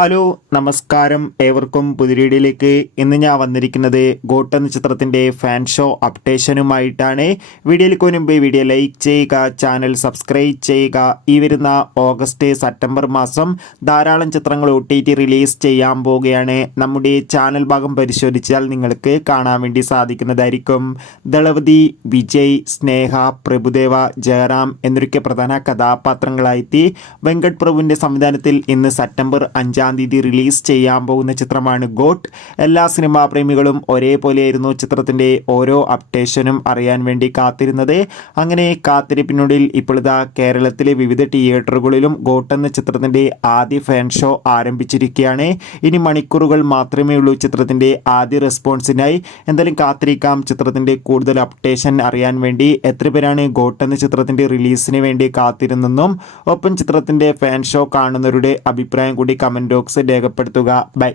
Hello നമസ്കാരം, ഏവർക്കും പുതിയ വീഡിയോയിലേക്ക്. ഇന്ന് ഞാൻ വന്നിരിക്കുന്നത് ഗോട്ട് എന്ന ചിത്രത്തിൻ്റെ ഫാൻ ഷോ അപ്ഡേഷനുമായിട്ടാണ്. വീഡിയോയിലേക്ക് മുൻപ് വീഡിയോ ലൈക്ക് ചെയ്യുക, ചാനൽ സബ്സ്ക്രൈബ് ചെയ്യുക. ഈ വരുന്ന ഓഗസ്റ്റ് സെപ്റ്റംബർ മാസം ധാരാളം ചിത്രങ്ങൾ OTT റിലീസ് ചെയ്യാൻ പോവുകയാണ്. നമ്മുടെ ചാനൽ ഭാഗം പരിശോധിച്ചാൽ നിങ്ങൾക്ക് കാണാൻ വേണ്ടി സാധിക്കുന്നതായിരിക്കും. ദളപതി, വിജയ്, സ്നേഹ, പ്രഭുദേവ, ജയറാം എന്നൊക്കെ പ്രധാന കഥാപാത്രങ്ങളായി വെങ്കട് പ്രഭുവിൻ്റെ സംവിധാനത്തിൽ ഇന്ന് സെപ്റ്റംബർ 5 റിലീസ് ചെയ്യാൻ പോകുന്ന ചിത്രമാണ് ഗോട്ട്. എല്ലാ സിനിമാ പ്രേമികളും ഒരേപോലെയായിരുന്നു ചിത്രത്തിൻ്റെ ഓരോ അപ്ഡേഷനും അറിയാൻ വേണ്ടി കാത്തിരുന്നത്. അങ്ങനെ കാത്തിരിപ്പിനുള്ളിൽ ഇപ്പോഴിതാ കേരളത്തിലെ വിവിധ തിയേറ്ററുകളിലും ഗോട്ട് എന്ന ചിത്രത്തിൻ്റെ ആദ്യ ഫാൻ ഷോ ആരംഭിച്ചിരിക്കുകയാണ്. ഇനി മണിക്കൂറുകൾ മാത്രമേ ഉള്ളൂ ചിത്രത്തിൻ്റെ ആദ്യ റെസ്പോൺസിനായി. എന്തായാലും കാത്തിരിക്കാം ചിത്രത്തിൻ്റെ കൂടുതൽ അപ്ഡേഷൻ അറിയാൻ വേണ്ടി. എത്ര പേരാണ് ഗോട്ട് എന്ന ചിത്രത്തിൻ്റെ റിലീസിന് വേണ്ടി കാത്തിരുന്നെന്നും ഒപ്പം ചിത്രത്തിൻ്റെ ഫാൻ ഷോ കാണുന്നവരുടെ അഭിപ്രായം കൂടി കമൻറ്റ് ബോക്സിൽ രേഖപ്പെടുത്തുക. ബൈ.